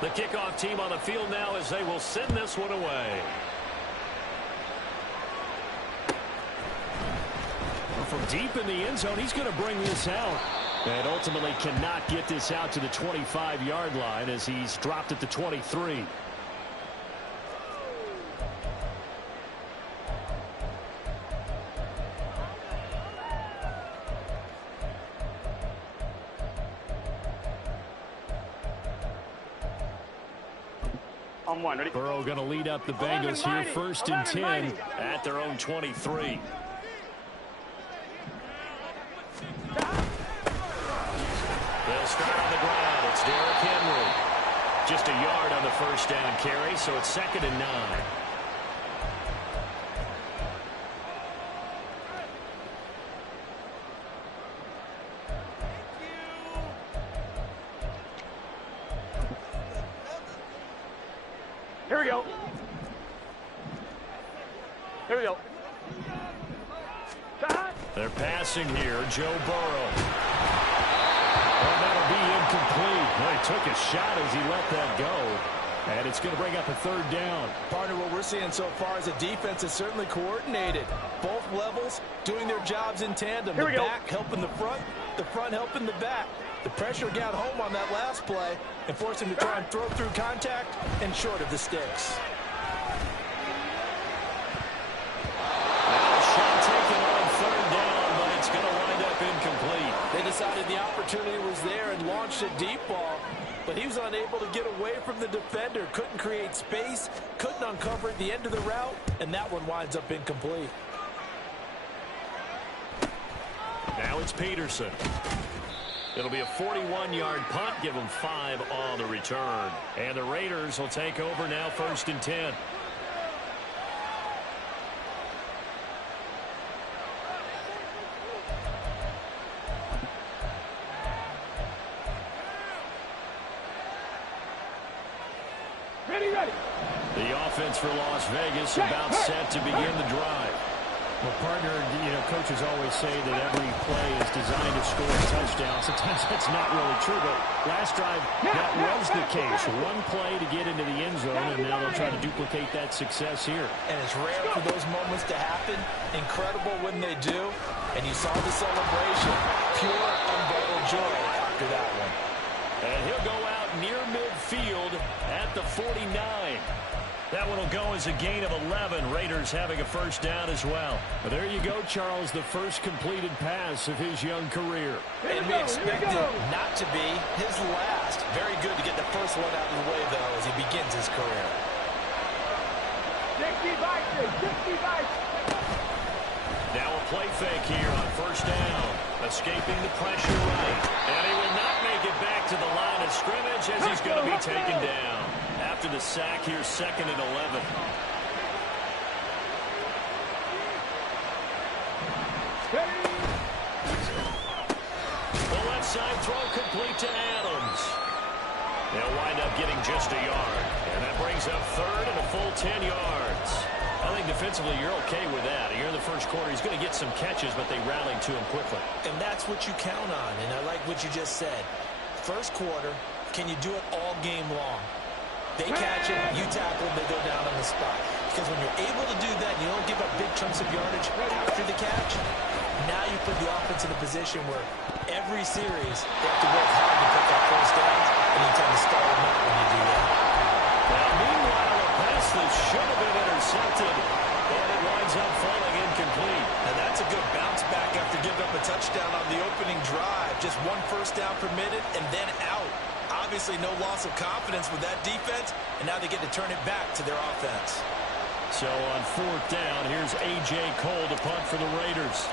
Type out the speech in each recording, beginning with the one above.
The kickoff team on the field now as they will send this one away. From deep in the end zone, he's going to bring this out. And ultimately cannot get this out to the 25-yard line as he's dropped at the 23. On one, ready? Burrow going to lead up the Bengals here, first and 10 at their own 23. They'll start on the ground. It's Derrick Henry. Just a yard on the first down carry, so it's 2nd and 9. Here we go. Here we go. They're passing here. Joe Burrow. And that'll be incomplete. Well, he took a shot as he let that go. And it's going to bring up a 3rd down. Partner, what we're seeing so far is the defense is certainly coordinated. Both levels doing their jobs in tandem. The back helping the front helping the back. The pressure got home on that last play and forced him to try and throw through contact and short of the sticks. Now a shot taken on 3rd down, but it's going to wind up incomplete. They decided the opportunity was there and launched a deep ball, but he was unable to get away from the defender. Couldn't create space, couldn't uncover at the end of the route, and that one winds up incomplete. Now it's Peterson. It'll be a 41-yard punt, give them 5 on the return. And the Raiders will take over now, 1st and 10. Ready, ready. The offense for Las Vegas about set to begin the drive. Well, partner, coaches always say that every play is designed to score a touchdown. Sometimes that's not really true, but last drive, that was the case. One play to get into the end zone, and now they'll try to duplicate that success here. And it's rare for those moments to happen. Incredible when they do. And you saw the celebration. Pure, unbridled joy after that one. And he'll go out near midfield at the 49. That one will go as a gain of 11. Raiders having a 1st down as well. But there you go, Charles, the first completed pass of his young career. And we expect it not to be his last. Very good to get the first one out of the way, though, as he begins his career. 60 bites. Now a play fake here on 1st down. Escaping the pressure right. And he will not make it back to the line of scrimmage as he's going to be taken down. After the sack, here's 2nd and 11. The left side throw complete to Adams. They'll wind up getting just a yard. And that brings up 3rd and a full 10 yards. I think defensively you're okay with that. Here in the first quarter, he's going to get some catches, but they rallied to him quickly. And that's what you count on, and I like what you just said. First quarter, can you do it all game long? They catch it, you tackle them, they go down on the spot. Because when you're able to do that, you don't give up big chunks of yardage after the catch. Now you put the offense in a position where every series they have to work hard to pick up 1st downs, and you tend to stall them out when you do that. Now, meanwhile, a pass that should have been intercepted, and it winds up falling incomplete. And that's a good bounce back after giving up a touchdown on the opening drive. Just 1 1st down permitted, and then out. Obviously no loss of confidence with that defense, and now they get to turn it back to their offense. So on 4th down, here's A.J. Cole to punt for the Raiders.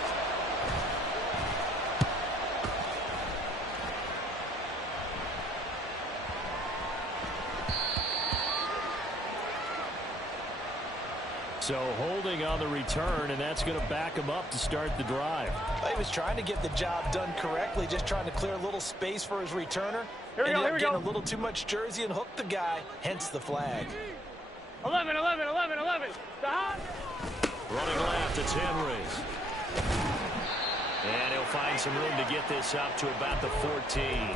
So holding on the return, and that's going to back him up to start the drive. He was trying to get the job done correctly, just trying to clear a little space for his returner. Ended up getting a little too much jersey and hooked the guy, hence the flag. 11. Stop. Running left, it's Henry. And he'll find some room to get this up to about the 14.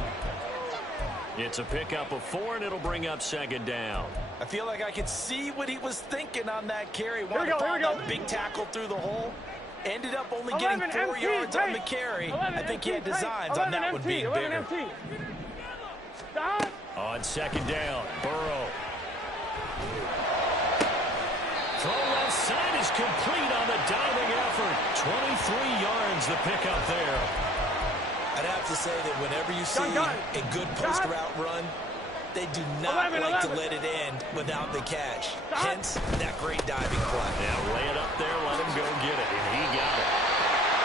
It's a pickup of 4, and it'll bring up second down. I feel like I could see what he was thinking on that carry. Here we go, here we go. Big tackle through the hole. Ended up only getting 4 yards on the carry. I think he had designs on that one being bigger. On second down, Burrow. Throw left side is complete on the diving effort. 23 yards the pickup there. I'd have to say that whenever you see a good post route run, they do not like to let it end without the catch. Hence, that great diving play. Yeah, lay it up there, let him go get it, and he got it.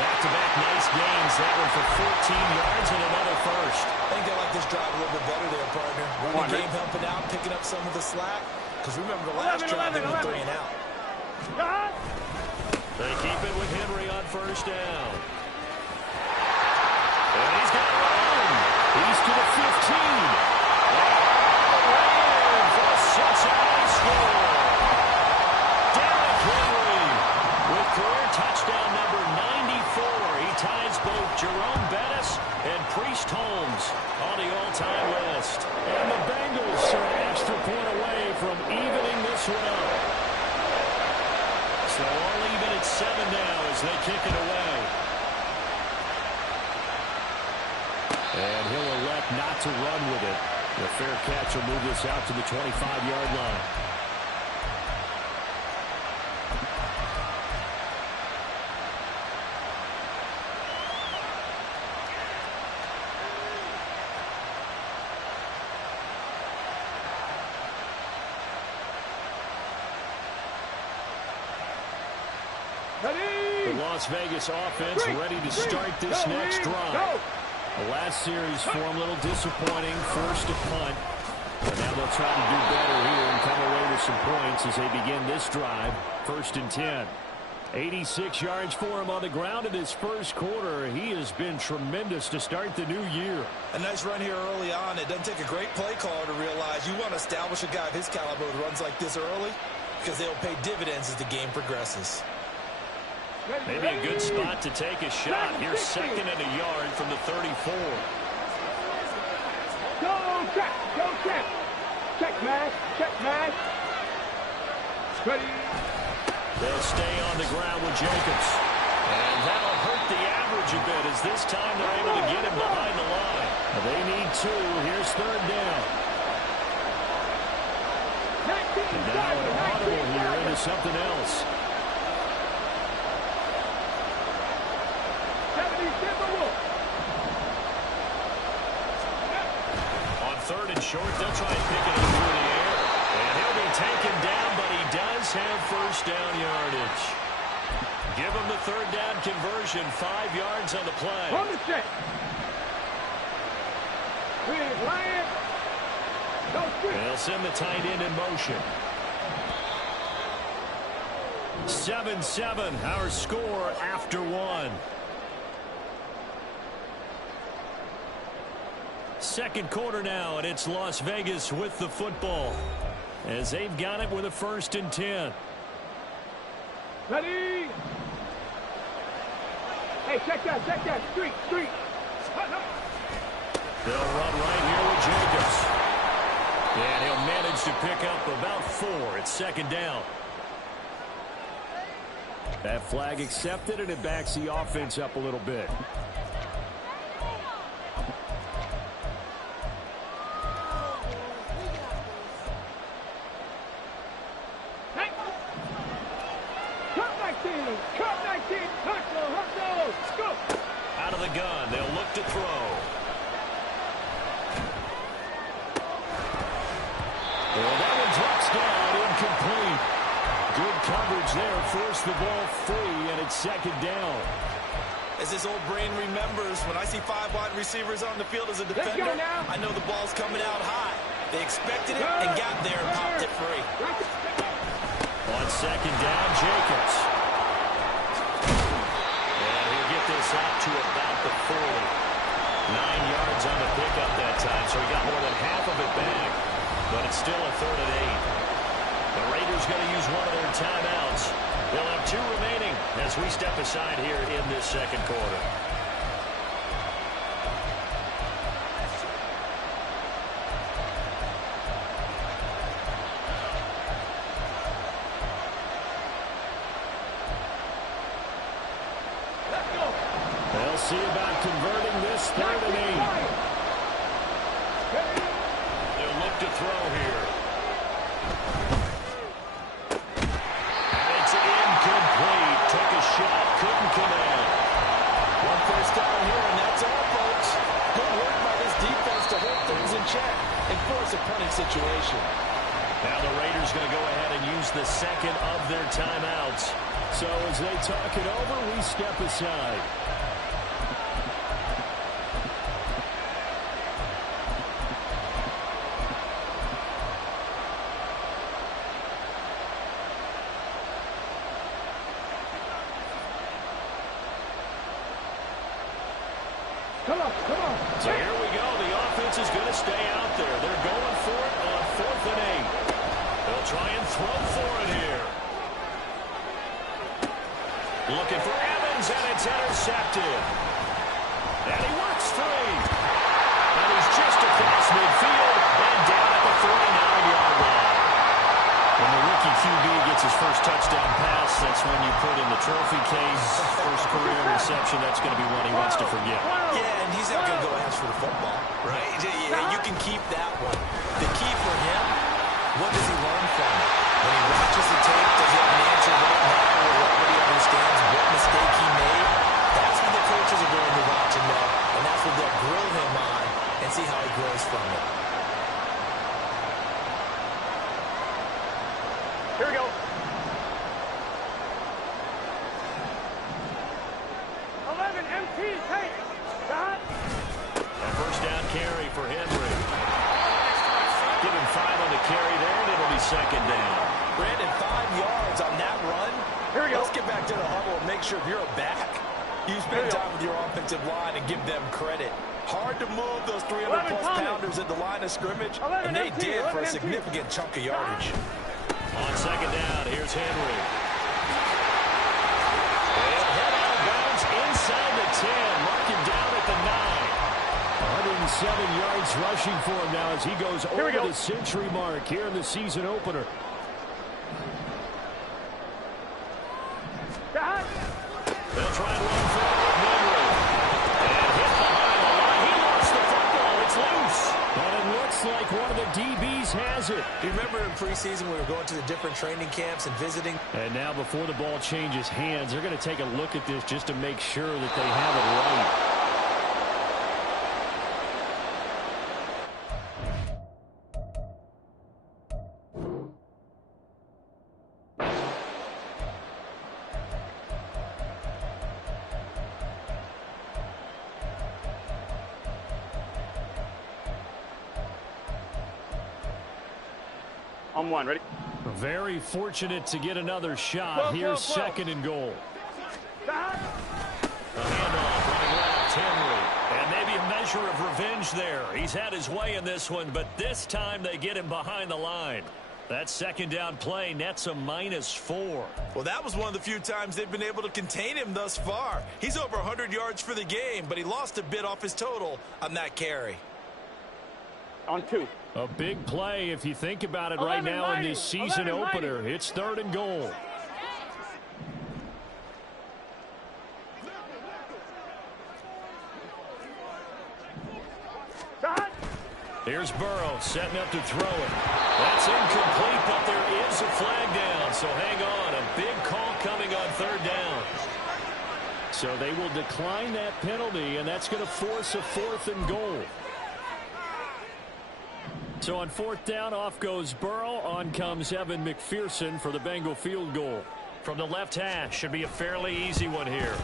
Back-to-back nice gains. That one for 14 yards and another first. I think they like this drive a little bit better there, partner. Running game helping out, picking up some of the slack. Because remember the last drive, they went 3 and out. They keep it with Henry on first down. And he's got room. He's to the 15. For Cincinnati score. Derrick Henry with career touchdown number 94. He ties both Jerome Bettis and Priest Holmes on the all-time list. And the Bengals are an extra point away from evening this one up. So all even at 7 now as they kick it away. And he'll elect not to run with it. The fair catch will move this out to the 25-yard line. The Las Vegas offense ready to start this next drive. The last series for them a little disappointing, forced a punt. But now they'll try to do better here and come away with some points as they begin this drive. 1st and 10. 86 yards for him on the ground in his first quarter. He has been tremendous to start the new year. A nice run here early on. It doesn't take a great play caller to realize you want to establish a guy of his caliber with runs like this early because they'll pay dividends as the game progresses. Maybe a good spot to take a shot. Here's 2nd and a yard from the 34. Go check, go check. Check, man, check, man. Ready. They'll stay on the ground with Jacobs. And that'll hurt the average a bit as this time they're able to get him behind the line. They need 2. Here's 3rd down. Now an audible here into something else. On 3rd and short, they'll try and pick it up through the air. And he'll be taken down, but he does have first down yardage. Give him the 3rd down conversion, 5 yards on the play. On the check. They'll send the tight end in motion. 7-7, our score after 1. Second quarter now, and it's Las Vegas with the football as they've got it with a 1st and 10. Ready. Hey, check that. Street. They'll run right here with Jacobs. And he'll manage to pick up about 4. It's 2nd down. That flag accepted, and it backs the offense up a little bit. Out of the gun, they'll look to throw. Well, that one drops down, incomplete. Good coverage there, forced the ball free, and it's 2nd down. As this old brain remembers, when I see 5 wide receivers on the field as a defender, I know the ball's coming out high. They expected it and got there and popped it free. On 2nd down, Jacobs. And he'll get this out to about the 40. 9 yards on the pickup that time, so he got more than half of it back. But it's still a 3rd and 8. The Raiders going to use one of their timeouts. They'll have 2 remaining as we step aside here in this second quarter. see about converting this 3rd and 8. They'll look to throw here. And it's incomplete. Took a shot, couldn't connect. 1 first down here, and that's all, folks. Good work by this defense to hold things in check and force a punting situation. Now the Raiders going to go ahead and use the second of their timeouts. So as they talk it over, we step aside. Come on. So here we go. The offense is going to stay out there. They're going for it on 4th and 8. They'll try and throw for it here. Looking for Evans, and it's intercepted. And he works free. And he's just across midfield and down at the 49-yard line. When the rookie QB gets his first touchdown pass, that's when you put in the trophy case. First career reception, that's going to be one he wants to forget. Yeah, and he's not going to go ask for the football, right? Yeah, you can keep that one. The key for him, what does he learn from it? When he watches the tape, does he have an answer right now or what he understands what mistake he made? That's what the coaches are going to want to know, and that's what they'll grill him on and see how he grows from it. Here we go. 11 MT tank. Got it. A first down carry for Henry. Give him 5 on the carry there, and it'll be 2nd down. Brandon, 5 yards on that run. Here we go. Let's get back to the huddle and make sure if you're a back, you spend time with your offensive line and give them credit. Hard to move those 300-plus pounders at the line of scrimmage, and they did for a significant chunk of yardage. On 2nd down, here's Henry. They'll head out of bounds inside the 10. Mark him down at the 9. 107 yards rushing for him now as he goes over the century mark here in the season opener. They'll try and run forward with Henry. And hit behind the line. He lost the football. It's loose. But it looks like one of the DBs has it. Do you remember in preseason we were going to the different training camps and visiting? And now before the ball changes hands, they're going to take a look at this just to make sure that they have it right. On 1, ready? Very fortunate to get another shot. Here's 2nd and goal. A handoff running left, Henry. And maybe a measure of revenge there. He's had his way in this one, but this time they get him behind the line. That 2nd down play nets a -4. Well, that was one of the few times they've been able to contain him thus far. He's over 100 yards for the game, but he lost a bit off his total on that carry. On 2. A big play if you think about it right now in this season opener. It's 3rd and goal. Here's Burrow setting up to throw it. That's incomplete, but there is a flag down. So hang on. A big call coming on 3rd down. So they will decline that penalty, and that's going to force a 4th and goal. So on 4th down, off goes Burrow. On comes Evan McPherson for the Bengal field goal. From the left hash, should be a fairly easy one here.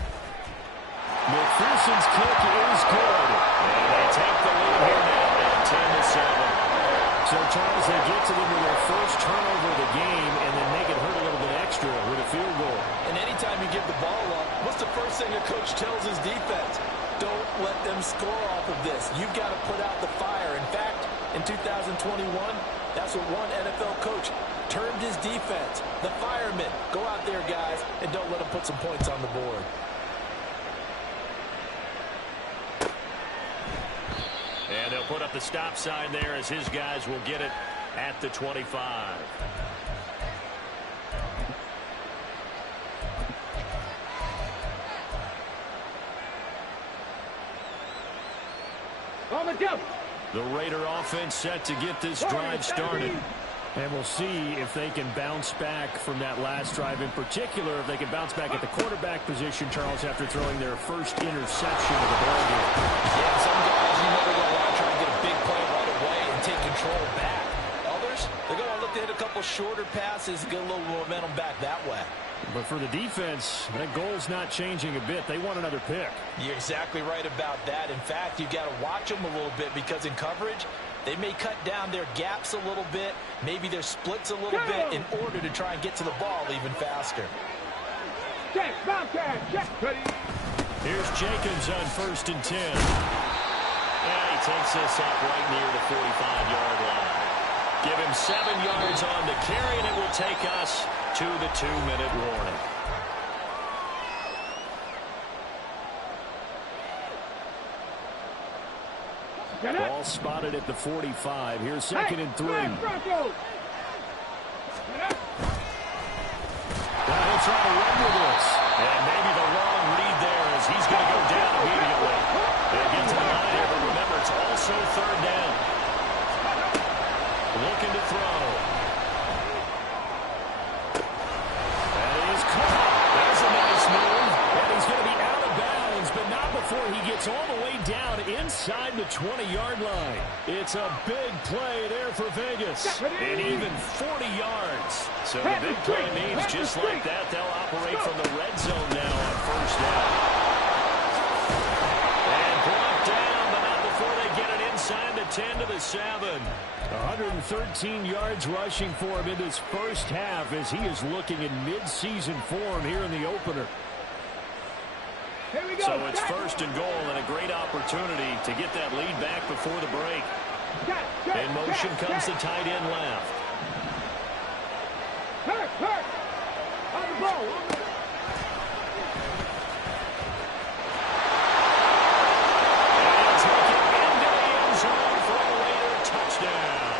McPherson's kick is good. And they take the lead here now at 10-7. So, Charles, they get to them with their first turnover of the game and then make it hurt a little bit extra with a field goal. And anytime you give the ball up, what's the first thing a coach tells his defense? Don't let them score off of this. You've got to put out the fire. In fact, in 2021, that's what one NFL coach termed his defense. The firemen. Go out there, guys, and don't let them put some points on the board. And they'll put up the stop sign there as his guys will get it at the 25. On the jump. The Raider offense set to get this drive started. And we'll see if they can bounce back from that last drive in particular, if they can bounce back at the quarterback position, Charles, after throwing their first interception of the ball game. Yeah, some guys, you know, they're going to want to try and get a big play right away and take control back. Others, they're going to look to hit a couple shorter passes, get a little momentum back that way. But for the defense, that goal's not changing a bit. They want another pick. You're exactly right about that. In fact, you've got to watch them a little bit because in coverage, they may cut down their gaps a little bit, maybe their splits a little bit in order to try and get to the ball even faster. Check, Bobcat, check. Ready. Here's Jacobs on 1st and 10. Yeah, he takes this up right near the 45-yard line. Give him 7 yards on the carry, and it will take us to the 2-minute warning. Ball spotted at the 45. Here's 2nd and 3. Well, he'll try to run with this. And maybe the wrong read there as he's going to go down immediately. They'll get to the line here, but remember, it's also 3rd down. Looking to throw. That is caught. That's a nice move. And he's going to be out of bounds, but not before he gets all the way down inside the 20-yard line. It's a big play there for Vegas. And even 40 yards. So the big play means just like that, they'll operate from the red zone now on 1st down. And brought down, but not before they get it inside the 10 to the 7. 113 yards rushing for him in this first half as he is looking in mid-season form here in the opener. Here we go. So it's 1st and goal and a great opportunity to get that lead back before the break. In motion comes the tight end left. Hurt. On the ball. And take it into the end zone for a Raider touchdown.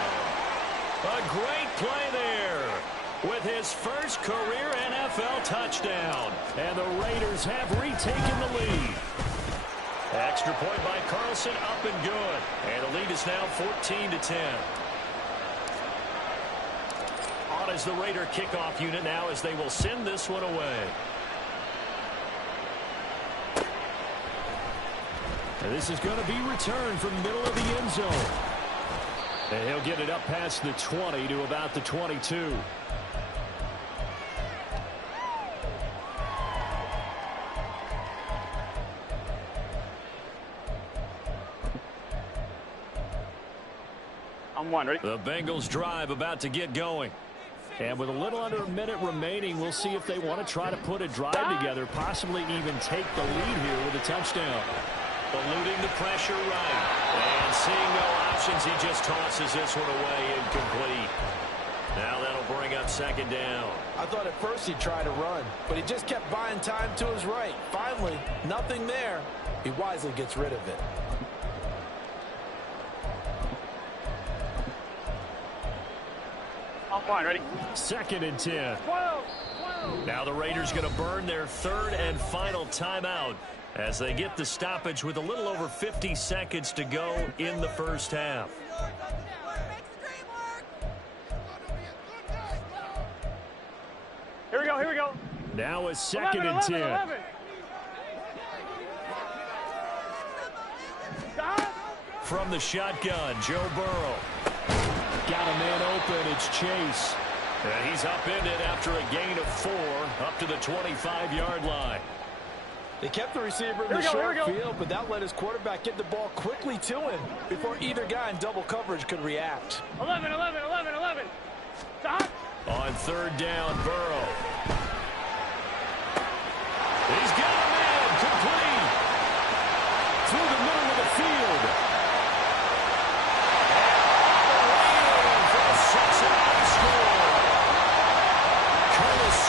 A great play there with his first career NFL touchdown. And the Raiders have retaken the lead. Extra point by Carlson, up and good. And the lead is now 14-10. On is the Raider kickoff unit now as they will send this one away. And this is going to be returned from the middle of the end zone. And he'll get it up past the 20 to about the 22. I'm one, ready? The Bengals drive about to get going. And with a little under a minute remaining, we'll see if they want to try to put a drive together, possibly even take the lead here with a touchdown. Eluding the pressure right. And seeing no options, he just tosses this one away incomplete. Now that'll bring up 2nd down. I thought at first he'd try to run, but he just kept buying time to his right. Finally, nothing there. He wisely gets rid of it. I'm fine, ready? 2nd and 10. 12. Now the Raiders going to burn their 3rd and final timeout as they get the stoppage with a little over 50 seconds to go in the first half. Here we go. Now a 2nd and 10. 11. From the shotgun, Joe Burrow. Got a man open. It's Chase. And he's upended after a gain of 4 up to the 25-yard line. They kept the receiver in the short field, but that let his quarterback get the ball quickly to him before either guy in double coverage could react. 11. Stop. On 3rd down, Burrow. He's got a man complete. Through the middle of the field.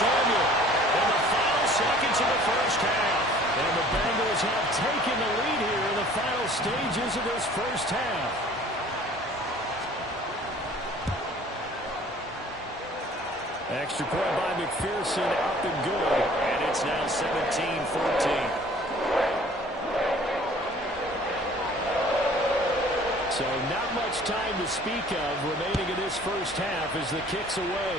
Samuel in the final seconds of the first half. And the Bengals have taken the lead here in the final stages of this first half. Extra point by McPherson, up and good. And it's now 17-14. So not much time to speak of remaining in this first half as the kick's away.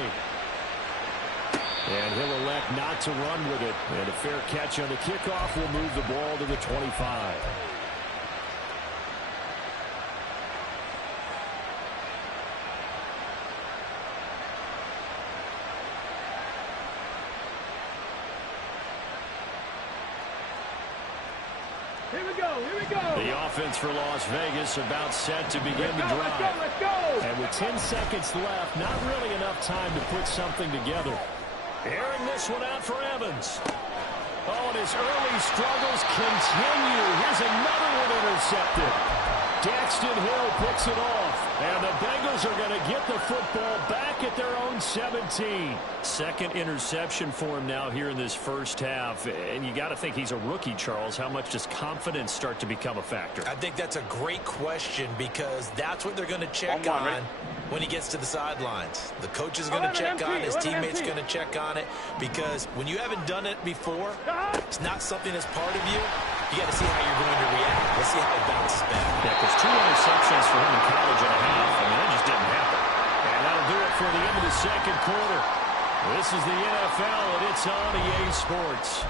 And he'll elect not to run with it. And a fair catch on the kickoff will move the ball to the 25. Here we go, here we go. The offense for Las Vegas about set to begin the drive. Let's go. And with 10 seconds left, not really enough time to put something together. Airing this one out for Evans. Oh, and his early struggles continue. Here's another one intercepted. Daxton Hill picks it off. And the Bengals are going to get the football back at their own 17. Second interception for him now here in this first half. And you got to think he's a rookie, Charles. How much does confidence start to become a factor? I think that's a great question because that's what they're going to check on when he gets to the sidelines. The coach is going to check on it. His teammates going to check on it because when you haven't done it before, it's not something that's part of you. You got to see how you're going to react. Let's see how he bounces back. Yeah, because 2 interceptions for him in college and a half. I mean, that just didn't happen. And that'll do it for the end of the second quarter. This is the NFL, and it's on EA Sports.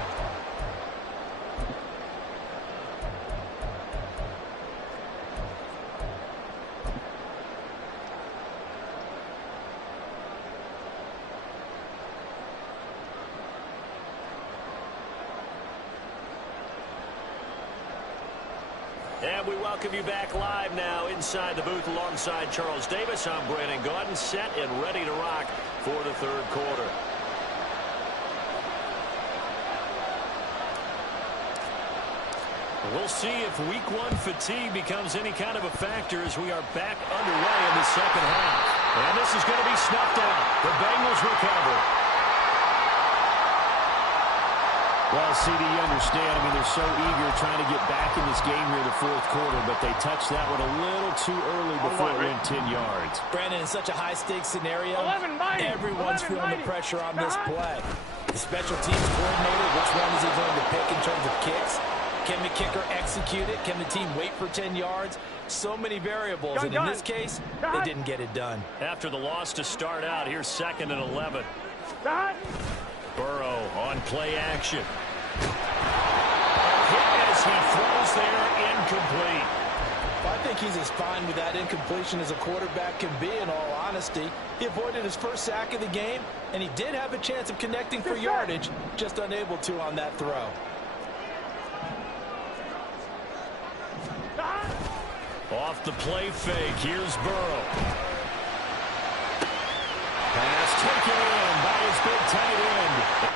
And we welcome you back live now inside the booth alongside Charles Davis. I'm Brandon Gaudin, set and ready to rock for the third quarter. We'll see if week 1 fatigue becomes any kind of a factor as we are back underway in the second half. And this is going to be snuffed out. The Bengals recover. Well, CD, you understand. I mean, they're so eager trying to get back in this game here in the fourth quarter, but they touched that one a little too early before it went 10 yards. Brandon, in such a high-stakes scenario, 11 mighty. everyone's 11 feeling mighty. the pressure on this play. The special teams coordinator, which one is he going to pick in terms of kicks? Can the kicker execute it? Can the team wait for 10 yards? So many variables, and in this case, they didn't get it done. After the loss to start out, here's 2nd and 11. Burrow on play action. Hit as he throws there, incomplete. I think he's as fine with that incompletion as a quarterback can be, in all honesty. He avoided his first sack of the game, and he did have a chance of connecting for yardage, just unable to on that throw. Off the play fake, here's Burrow. Pass taken in by his big tight end.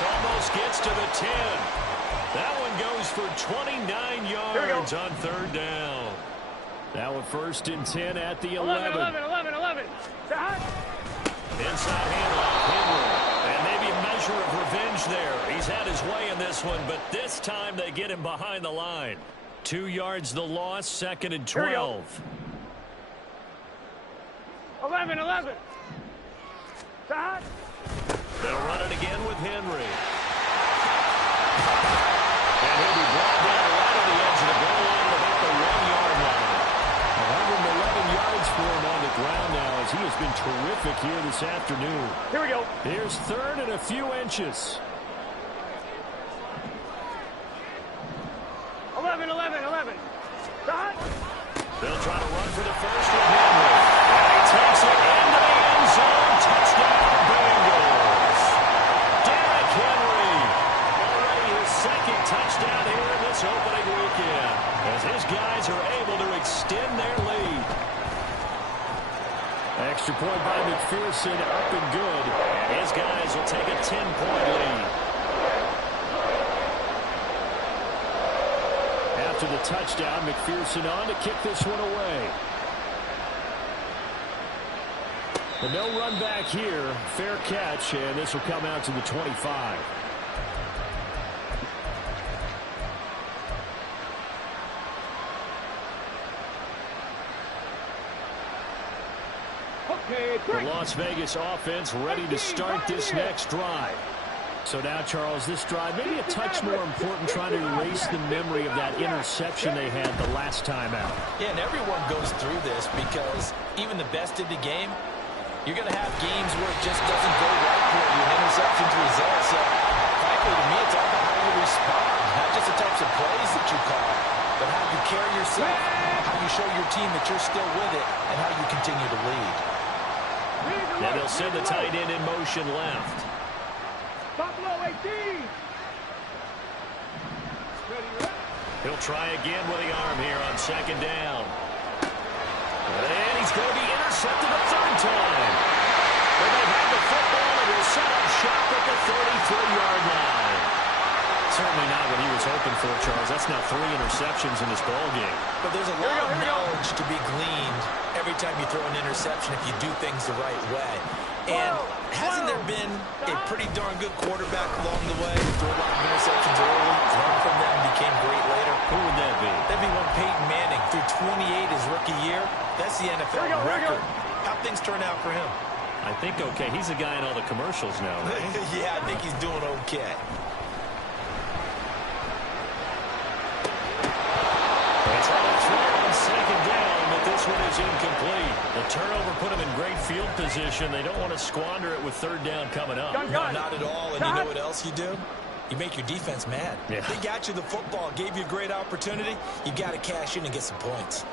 Almost gets to the 10. That one goes for 29 yards on 3rd down. Now a 1st and 10 at the 11. 11. Inside handoff, Henry. And maybe a measure of revenge there. He's had his way in this one, but this time they get him behind the line. 2 yards the loss, 2nd and 12. 11. They'll run it again with Henry. And he'll be brought down right on the edge of the goal line at about the 1-yard line. 111 yards for him on the ground now as he has been terrific here this afternoon. Here we go. Here's 3rd and a few inches. 11. They'll try to run for the first with Henry. And he takes it into the end zone. Touchdown, Bengals. Derrick Henry. Already his 2nd touchdown here in this opening weekend, as his guys are able to extend their lead. Extra point by McPherson, up and good. And his guys will take a 10-point lead. After the touchdown, McPherson on to kick this one away. But no run back here. Fair catch, and this will come out to the 25. The Las Vegas offense ready to start this next drive. So now, Charles, this drive maybe a touch more important, trying to erase the memory of that interception they had the last time out. Yeah, and everyone goes through this because even the best in the game, you're going to have games where it just doesn't go right for you and interceptions result. So, frankly, to me, it's all about how you respond, not just the types of plays that you call, but how you carry yourself, how you show your team that you're still with it, and how you continue to lead. Now they'll send the tight end in motion left. Buffalo 18. He'll try again with the arm here on second down. And he's going to be intercepted a third time. But they have the football and will set up shop at the 33-yard line. Certainly not what he was hoping for, Charles. That's now 3 interceptions in this ball game. But there's a lot of knowledge to be gleaned every time you throw an interception if you do things the right way. And hasn't there been a pretty darn good quarterback along the way who threw a lot of interceptions early, learned from them, became great later? Who would that be? That'd be one Peyton Manning threw 28 his rookie year. That's the NFL record. How'd things turn out for him? I think okay. He's a guy in all the commercials now, right? Yeah, I think he's doing okay. It's on a throw on second down, but this one is incomplete. The turnover put him in great field position. They don't want to squander it with third down coming up. No, not at all. And you know what else you do? You make your defense mad. Yeah. They got you the football, gave you a great opportunity. You got to cash in and get some points.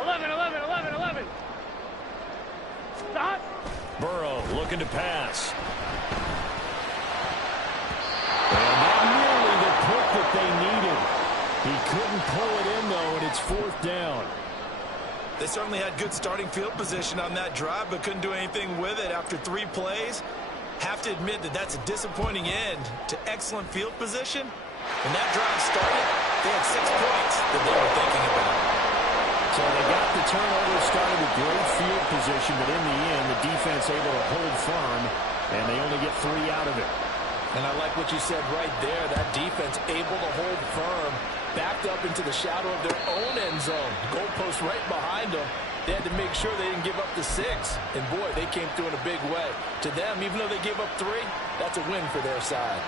11. Stop. Burrow looking to pass. And not nearly the pick that they needed. He couldn't pull it in, though, and it's fourth down. They certainly had good starting field position on that drive, but couldn't do anything with it after 3 plays. Have to admit that that's a disappointing end to excellent field position. When that drive started, they had 6 points that they were thinking about. So they got the turnover started with great field position, but in the end, the defense able to hold firm, and they only get 3 out of it. And I like what you said right there. That defense able to hold firm, backed up into the shadow of their own end zone. Goalpost right behind them. They had to make sure they didn't give up the 6. And, boy, they came through in a big way. To them, even though they gave up 3, that's a win for their side.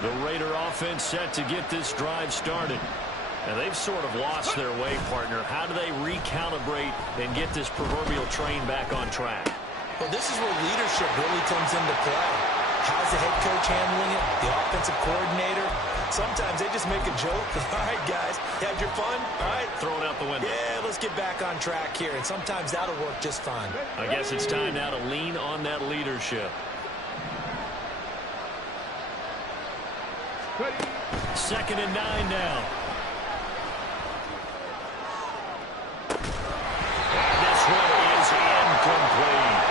The Raider offense set to get this drive started. And they've sort of lost their way, partner. How do they recalibrate and get this proverbial train back on track? Well, this is where leadership really comes into play. How's the head coach handling it? The offensive coordinator? Sometimes they just make a joke. All right, guys, had your fun? All right. Throw it out the window. Yeah, let's get back on track here. And sometimes that'll work just fine. I guess it's time now to lean on that leadership. Second and 9 now. This one is incomplete.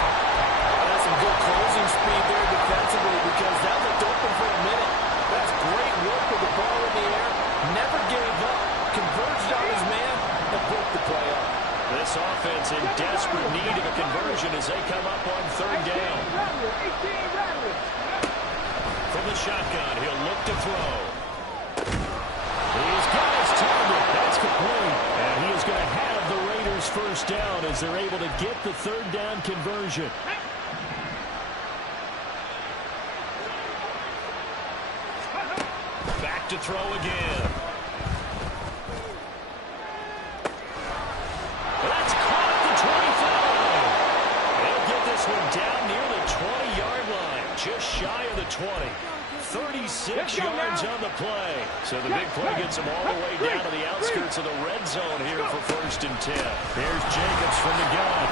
That's some good closing speed there defensively because that looked open for a minute. That's great work with the ball in the air. Never gave up. Converged on his man and broke the play up. This offense in desperate need of a conversion as they come up on third down. From the shotgun, he'll look to throw. He's got his target. That's complete. And he is going to have the Raiders first down as they're able to get the third down conversion. Back to throw again. That's caught at the 25. They'll get this one down near the 20-yard line. Just shy of the 20. 36 yards on the play. So the big play gets them all the way down to the outskirts of the red zone here for first and 10. Here's Jacobs from the gun.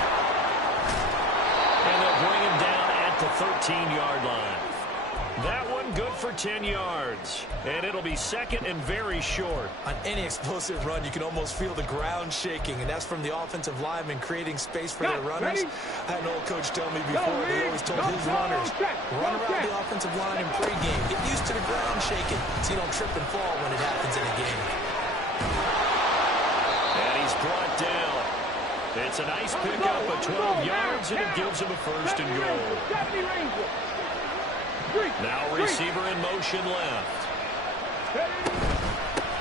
And they'll bring him down at the 13-yard line. That one good for 10 yards. And it'll be second and very short. On any explosive run, you can almost feel the ground shaking, and that's from the offensive linemen creating space for their runners. I had an old coach tell me before, they always told his runners, run around the offensive line in pregame. Get used to the ground shaking so you don't trip and fall when it happens in a game. And he's brought down. It's a nice pickup of 12 yards, and it gives him a first and goal. Now receiver in motion left.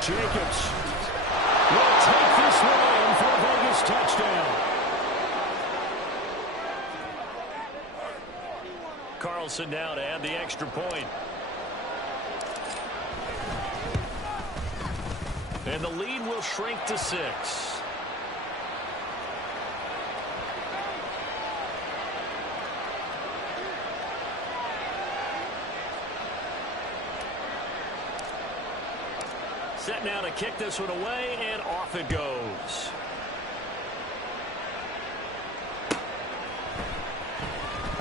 Jacobs will take this one in for a Vegas touchdown. Carlson now to add the extra point. And the lead will shrink to 6. Set now to kick this one away, and off it goes.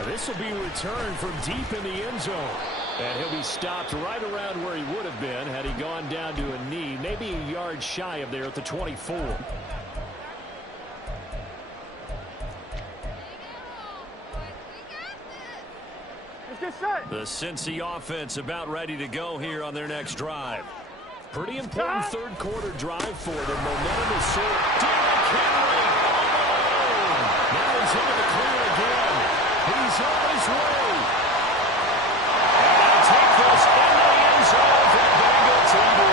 This will be returned from deep in the end zone. And he'll be stopped right around where he would have been had he gone down to a knee, maybe a yard shy of there at the 24. The Cincy offense about ready to go here on their next drive. Pretty important third quarter drive for them. Momentum is set. Derrick Henry alone. Now he's into the clear again. He's on his way. And they'll take this into the end zone for Bengal TV.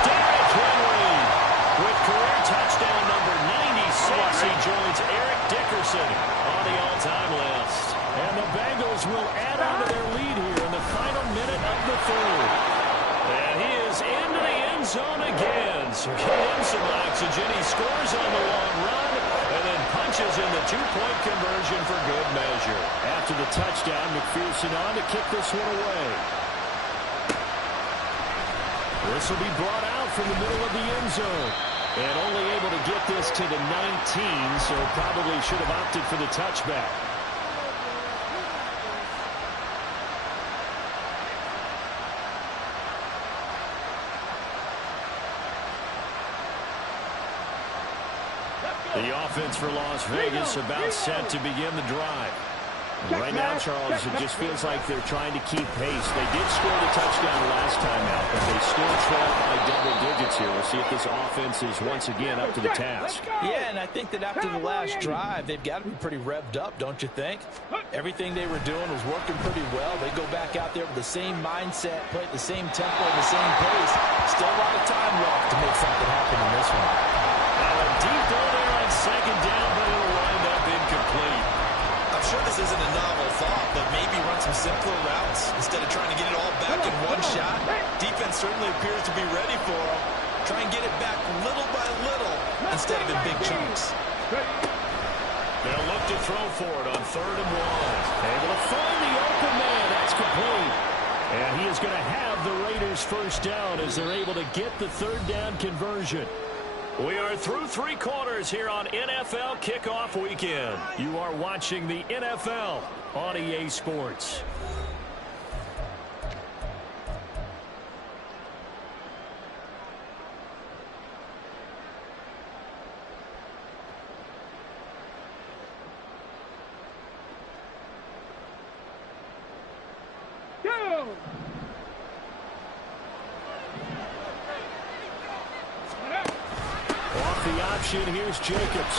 Derrick Henry with career touchdown number 96. He joins Eric Dickerson on the all-time list. And the Bengals will add on to their lead here in the final minute of the third. And he is into the end zone again. So give him some oxygen. He scores on the long run and then punches in the two-point conversion for good measure. After the touchdown, McPherson on to kick this one away. This will be brought out from the middle of the end zone. And only able to get this to the 19, so probably should have opted for the touchback. The offense for Las Vegas about set to begin the drive. Right now, Charles, it just feels like they're trying to keep pace. They did score the touchdown last time out, but they still trail by double digits here. We'll see if this offense is once again up to the task. Yeah, and I think that after the last drive, they've got to be pretty revved up, don't you think? Everything they were doing was working pretty well. They go back out there with the same mindset, play at the same tempo, and the same pace. Still a lot of time left to make something happen in this one. Now a deep ball there on second down, but it'll wind up incomplete. I'm sure this isn't a novel thought, but maybe run some simpler routes instead of trying to get it all back in one shot. Defense certainly appears to be ready for them. Try and get it back little by little instead of in big chunks. They'll look to throw for it on 3rd and 1. Able to find the open man. That's complete. And he is going to have the Raiders first down as they're able to get the third down conversion. We are through 3 quarters here on NFL Kickoff Weekend. You are watching the NFL on EA Sports. Here's Jacobs.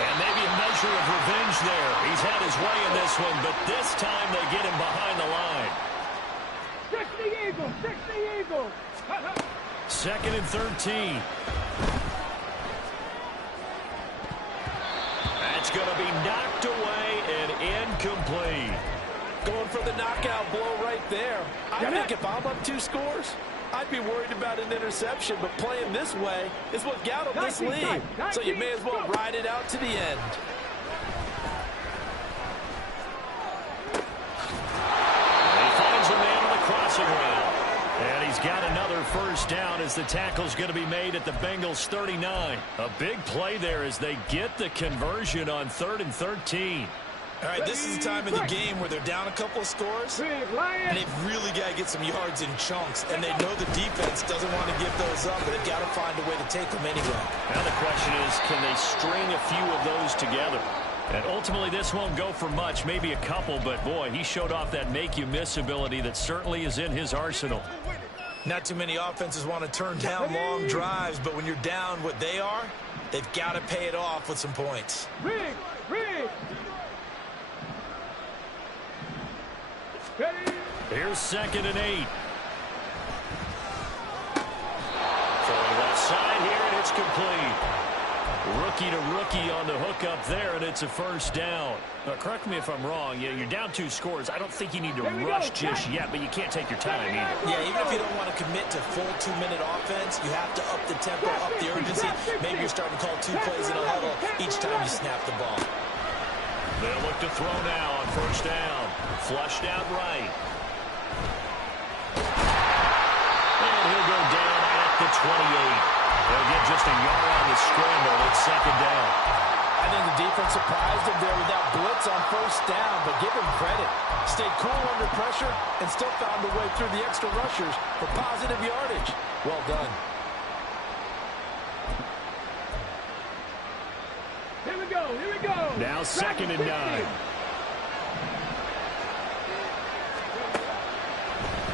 And maybe a measure of revenge there. He's had his way in this one, but this time they get him behind the line. 6 the Eagles. 2nd and 13. That's going to be knocked away and incomplete. Going for the knockout blow right there. I think if I'm up 2 scores, I'd be worried about an interception, but playing this way is what got them this lead. So you may as well ride it out to the end. And he finds a man on the crossing route. And he's got another first down as the tackle's going to be made at the Bengals 39. A big play there as they get the conversion on 3rd and 13. All right, this is the time of the game where they're down a couple of scores, and they've really got to get some yards in chunks, and they know the defense doesn't want to give those up, but they've got to find a way to take them anyway. Now the question is, can they string a few of those together? And ultimately, this won't go for much, maybe a couple, but boy, he showed off that make-you-miss ability that certainly is in his arsenal. Not too many offenses want to turn down long drives, but when you're down what they are, they've got to pay it off with some points. Rig! Here's 2nd and 8. Throwing left side here, and it's complete. Rookie to rookie on the hook up there, and it's a first down. Now, correct me if I'm wrong. You're down 2 scores. I don't think you need to rush just yet, but you can't take your time either. Yeah, even if you don't want to commit to full 2-minute offense, you have to up the tempo, up the urgency. Maybe you're starting to call 2 plays in a huddle each time you snap the ball. They'll look to throw now on first down. Flushed out right. And he'll go down at the 28. They'll get just a yard on the scramble. It's 2nd down. I think the defense surprised him there with that blitz on first down, but give him credit. Stayed cool under pressure and still found a way through the extra rushers for positive yardage. Well done. Here we go. Now 2nd and 9.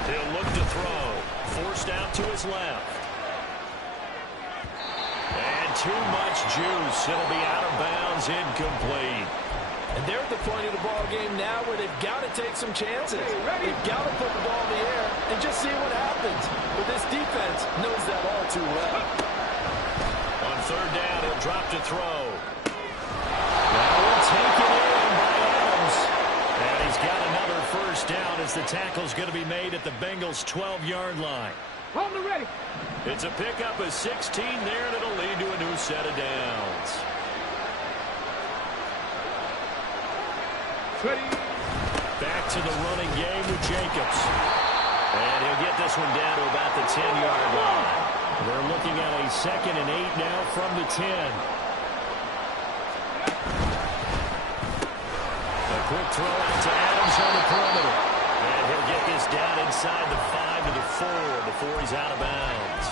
He'll look to throw. Forced out to his left. And too much juice. It'll be out of bounds, incomplete. And they're at the point of the ball game now where they've got to take some chances. They've got to put the ball in the air and just see what happens. But this defense knows that all too well. On 3rd down, he'll drop to throw. Now taken in by Adams. And he's got another first down as the tackle's going to be made at the Bengals' 12-yard line. Hold the ready. It's a pickup of 16 there, and it'll lead to a new set of downs. Back to the running game with Jacobs. And he'll get this one down to about the 10-yard line. They're looking at a 2nd and 8 now from the 10. A quick throw out to Adams on the perimeter. And he'll get this down inside the 5 to the 4 before he's out of bounds.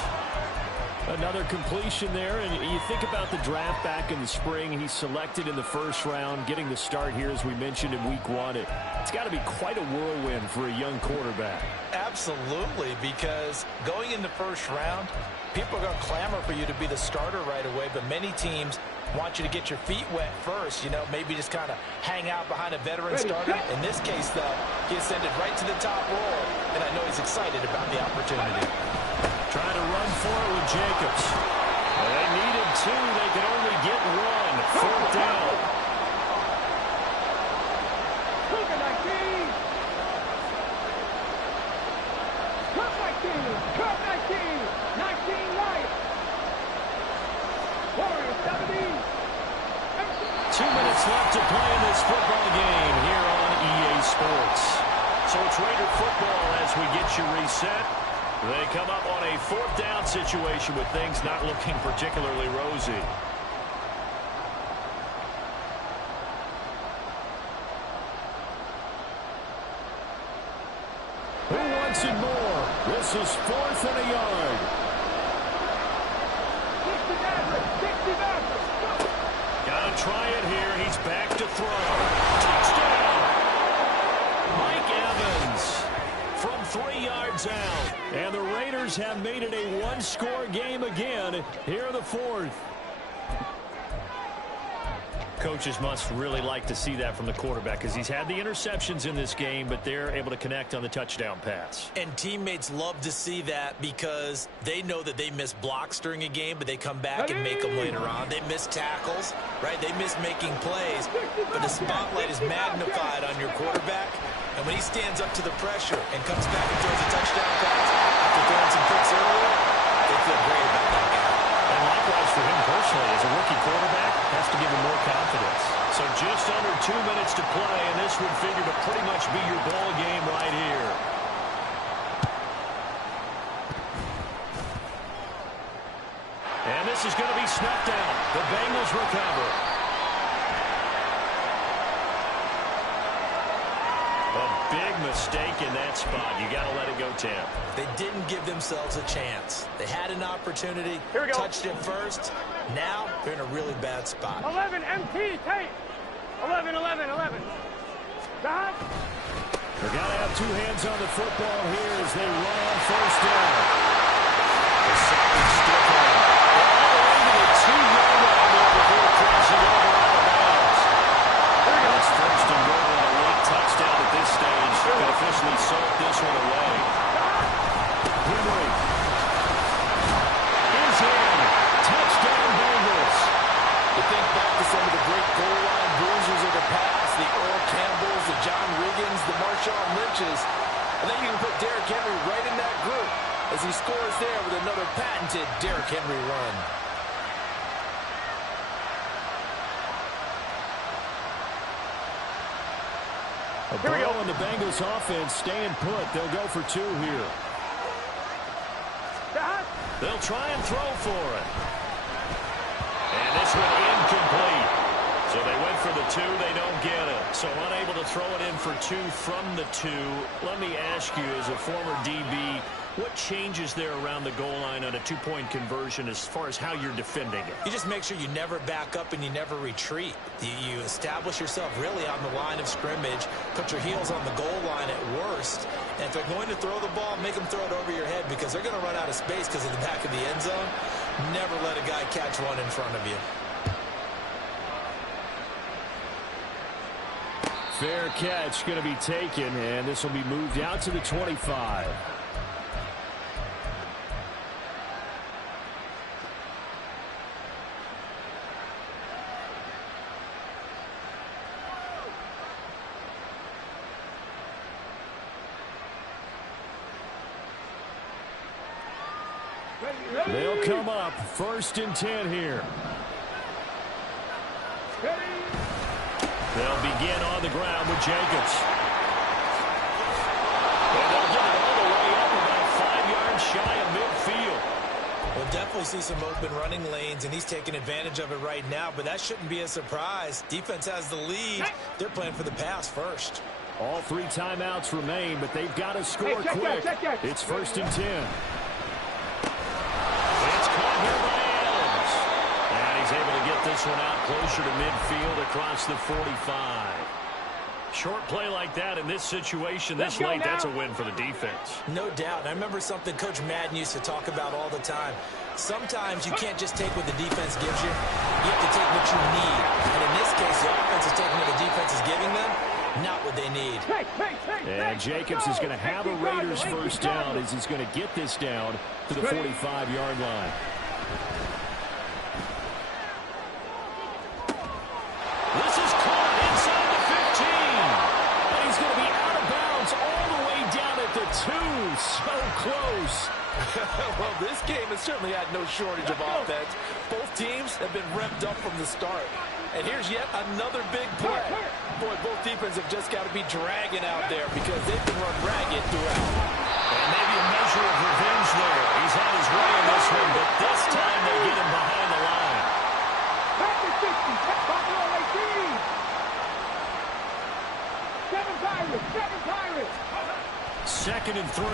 Another completion there, and you think about the draft back in the spring. He's selected in the 1st round, getting the start here, as we mentioned, in week 1. It's got to be quite a whirlwind for a young quarterback. Absolutely, because going in the 1st round, people are going to clamor for you to be the starter right away, but many teams want you to get your feet wet first, maybe just kind of hang out behind a veteran starter. In this case, though, he ascended right to the top roll, and I know he's excited about the opportunity. Trying to run for it with Jacobs. They needed 2. They could only get 1. 4th down. Cook 19. Cut 19. 19 right. Warriors 17. 2 minutes left to play in this football game here on EA Sports. So it's Raider football as we get you reset. They come up on a 4th down situation with things not looking particularly rosy. Who wants it more? This is 4th and a yard. 60 Maverick. Gotta try it here. He's back to throw. Touchdown! Mike Evans from 3 yards out. And the Raiders have made it a 1-score game again here in the 4th. Coaches must really like to see that from the quarterback because he's had the interceptions in this game, but they're able to connect on the touchdown pass. And teammates love to see that because they know that they miss blocks during a game, but they come back and make them later on. They miss tackles, right? They miss making plays, but the spotlight is magnified on your quarterback. And when he stands up to the pressure and comes back and throws a touchdown pass after throwing some picks earlier, they feel great about that guy. And likewise for him personally, as a rookie quarterback, has to give him more confidence. So just under 2 minutes to play, and this would figure to pretty much be your ball game right here. And this is going to be snuffed out. The Bengals recover. big mistake in that spot. You got to let it go, Tam. They didn't give themselves a chance. They had an opportunity, Here we go. touched it first. Now they're in a really bad spot. 11 MT, tape. 11, 11, 11. Stop. They're going to have two hands on the football here as they run on first down. The second stiff arm. All the way to the 2-yard line there before crossing over out of bounds. That's first and goal and a late touchdown at this stage. Could officially salt this one away. Henry is in. Touchdown Bengals. You think back to some of the great goal line bruisers of the past, the Earl Campbells, the John Riggins, the Marshawn Lynches. I think you can put Derrick Henry right in that group as he scores there with another patented Derrick Henry run. Burrow and the Bengals offense staying put. They'll go for two here. They'll try and throw for it. And this one incomplete. So they went for the 2. They don't get it. So unable to throw it in for 2 from the 2. Let me ask you, as a former DB, what changes there around the goal line on a 2-point conversion as far as how you're defending it? You just make sure you never back up and you never retreat. You establish yourself really on the line of scrimmage, put your heels on the goal line at worst, and if they're going to throw the ball, make them throw it over your head because they're going to run out of space because of the back of the end zone. Never let a guy catch one in front of you. Fair catch going to be taken, and this will be moved out to the 25. They'll come up 1st and 10 here. They'll begin on the ground with Jacobs. And they'll get it all the way up about 5 yards shy of midfield. We'll definitely see some open running lanes, and he's taking advantage of it right now, but that shouldn't be a surprise. Defense has the lead. They're playing for the pass first. All 3 timeouts remain, but they've got to score quick. It's 1st and 10. It's caught here by Adams. And he's able to get this one out closer to midfield across the 45. Short play like that in this situation this late, that's a win for the defense. No doubt. And I remember something Coach Madden used to talk about all the time. Sometimes you can't just take what the defense gives you. You have to take what you need. And in this case, the offense is taking what the defense is giving them, not what they need. And Jacobs is going to have a Raiders first down as he's going to get this down to the 45-yard line. This is caught inside the 15. And he's going to be out of bounds all the way down at the 2. So close. Well, this game has certainly had no shortage of offense. Both teams have been revved up from the start. And here's yet another big play. Boy, both defenses have just got to be dragging out there because they've been run ragged throughout. And maybe a measure of revenge there. He's had his way in this one, but this time they get him behind the line. Back to 60. Buffalo 18. 7 Pirates. 7 Pirates. 2nd and 3.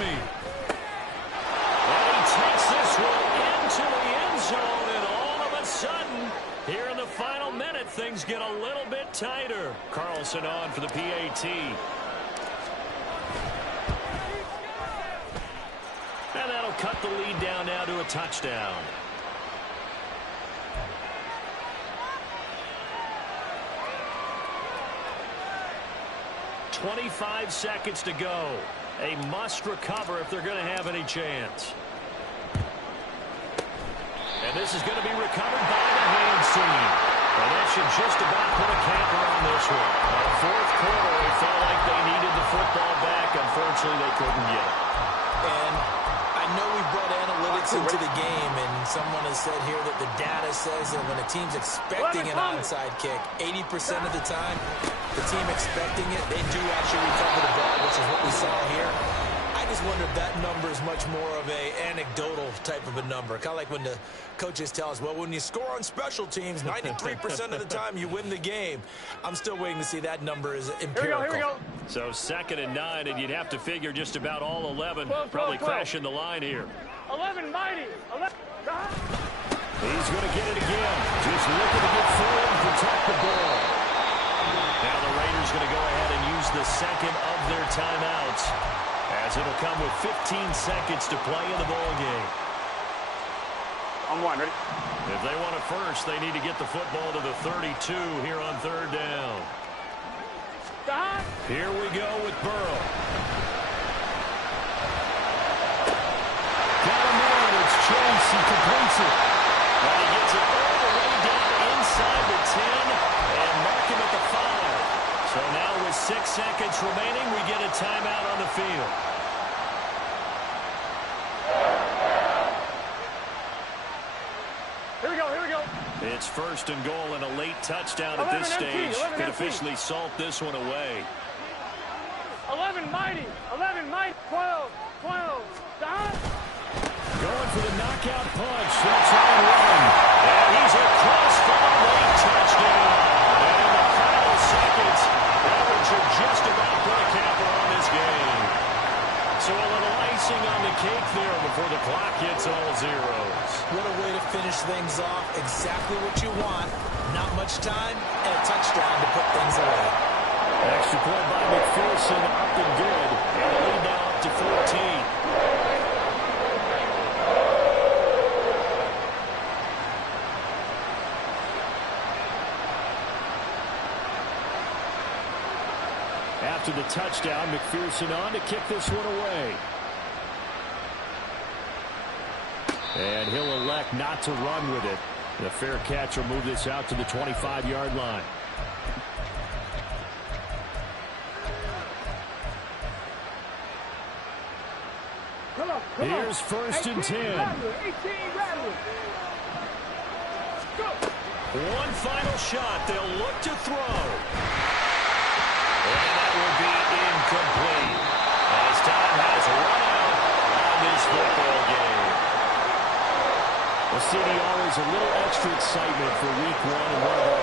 And he takes this one into the end zone, and all of a sudden, here in the final minute, things get a little bit tighter. Carlson on for the PAT. And that'll cut the lead down now to a touchdown. 25 seconds to go. A must recover if they're going to have any chance. And this is going to be recovered by the Haynes team. And that should just about put a camper on this one. Fourth quarter, they felt like they needed the football back. Unfortunately, they couldn't get it. And I know we brought analytics into the game, and someone has said here that the data says that when a team's expecting an onside kick, 80% of the time, the team expecting it, they do actually recover the ball, which is what we saw here. I just wonder if that number is much more of a anecdotal type of a number. Kind of like when the coaches tell us, well, when you score on special teams, 93% of the time you win the game. I'm still waiting to see that number is empirical. Here we go. So 2nd and 9, and you'd have to figure just about all 11 probably 12. crashing the line here. 11, mighty. 11. He's going to get it again. Just looking to get through and protect the ball. Now the Raiders going to go ahead and use the second of their timeouts, as it'll come with 15 seconds to play in the ball game. On one, ready? If they want it first, they need to get the football to the 32 here on 3rd down. Stop. Here we go with Burrow. Got him in. It's Chase. He completes it. And he gets it all the way down inside the 10 and mark him at the 5. So now with 6 seconds remaining, we get a timeout on the field. Here we go. It's 1st and goal, and a late touchdown at this 11 empty, stage 11 could empty. officially salt this one away. 11, mighty. 11, mighty. 12. Stop. Going for the knockout punch. He'll try and run. And he's across for a late touchdown. And in the final seconds, Average should just about put a capper on this game. So a little icing on the cake there before the clock hits all zeros. What a way to finish things off. Exactly what you want. Not much time and a touchdown to put things away. Extra point by McPherson, up and good. And the lead now up to 14. After the touchdown, McPherson on to kick this one away. And he'll elect not to run with it. The fair catch will move this out to the 25-yard line. Come on. Here's 1st and 10. 18 Rattler. Go. One final shot. They'll look to throw. And that will be incomplete, as time has run out on this football game. Well, CD, always a little extra excitement for week 1 and one of our